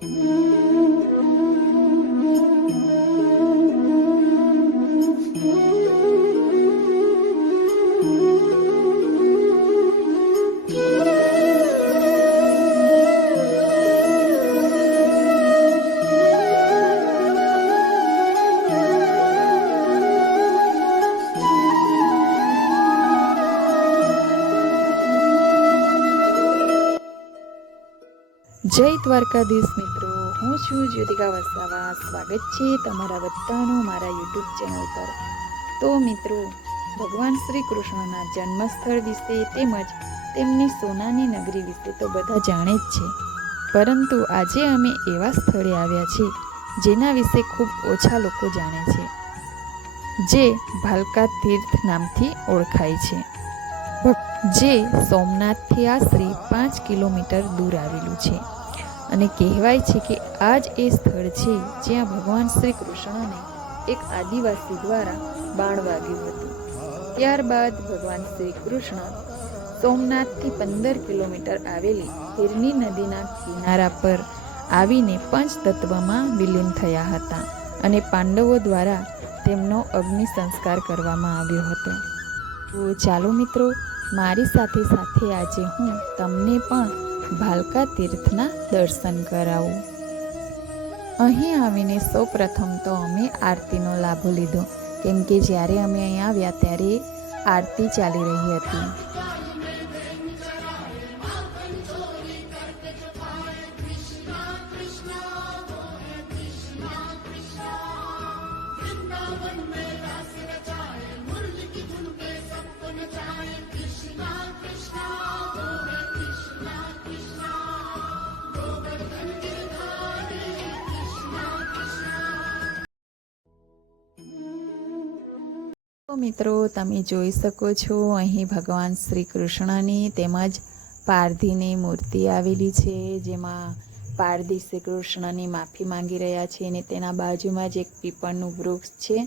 જય દ્વારકાધીશ મિત્રો, હું છું જ્યોતિકા વસાવા। સ્વાગત છે તમારા બધાનું મારા યુટ્યુબ ચેનલ પર। તો મિત્રો, ભગવાન શ્રી કૃષ્ણના જન્મસ્થળ વિશે તેમજ તેમની સોનાની નગરી વિશે તો બધા જાણે જ છે, પરંતુ આજે અમે એવા સ્થળે આવ્યા છીએ જેના વિશે ખૂબ ઓછા લોકો જાણે છે, જે ભાલકા તીર્થ નામથી ઓળખાય છે, જે સોમનાથથી આશરે 5 કિલોમીટર દૂર આવેલું છે। અને કહેવાય છે કે આ જ એ સ્થળ છે જ્યાં ભગવાન શ્રી કૃષ્ણને એક આદિવાસી દ્વારા બાણ વાગ્યું હતું। ત્યારબાદ ભગવાન શ્રી કૃષ્ણ સોમનાથથી 15 કિલોમીટર આવેલી હિરની નદીના કિનારા પર આવીને પંચતત્વમાં વિલીન થયા હતા અને પાંડવો દ્વારા તેમનો અગ્નિ સંસ્કાર કરવામાં આવ્યો હતો। તો ચાલો મિત્રો, મારી સાથે સાથે આજે હું તમને પણ ભાલકા તીર્થના દર્શન કરાવું। અહીં આવીને સૌ પ્રથમ તો અમે આરતીનો લાભ લીધો, કેમ કે જ્યારે અમે અહીં આવ્યા ત્યારે આરતી ચાલી રહી હતી। તો મિત્રો, તમે જોઈ શકો છો અહીં ભગવાન શ્રી કૃષ્ણની તેમજ પારધીની મૂર્તિ આવેલી છે, જેમાં પારધી શ્રી કૃષ્ણની માફી માંગી રહ્યા છે અને તેના બાજુમાં જ એક પીપળનું વૃક્ષ છે।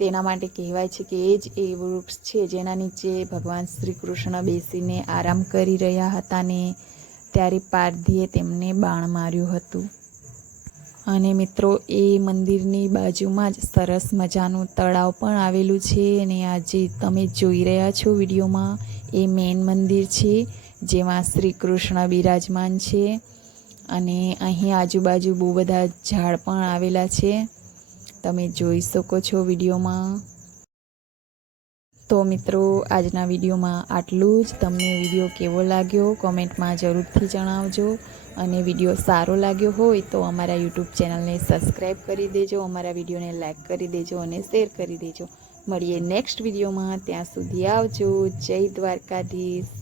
તેના માટે કહેવાય છે કે એ જ એ વૃક્ષ છે જેના નીચે ભગવાન શ્રી કૃષ્ણ બેસીને આરામ કરી રહ્યા હતા ને ત્યારે પારધીએ તેમને બાણ માર્યું હતું। અને મિત્રો, એ મંદિરની બાજુમાં જ સરસ મજાનું તળાવ પણ આવેલું છે અને આજે તમે જોઈ રહ્યા છો વિડીયોમાં એ મેઇન મંદિર છે જેમાં શ્રી કૃષ્ણ બિરાજમાન છે। અને અહીં આજુબાજુ બહુ બધા ઝાડ પણ આવેલા છે, તમે જોઈ શકો છો વિડીયોમાં। તો મિત્રો, આજના વિડીયોમાં આટલું જ। તમને વિડીયો કેવો લાગ્યો કોમેન્ટમાં જરૂરથી જણાવજો, અને વિડીયો સારો લાગ્યો હોય તો અમારા યુટ્યુબ ચેનલને સબસ્ક્રાઈબ કરી દેજો, અમારા વિડીયોને લાઈક કરી દેજો અને શેર કરી દેજો। મળીએ નેક્સ્ટ વિડીયોમાં, ત્યાં સુધી આવજો। જય દ્વારકાધીશ।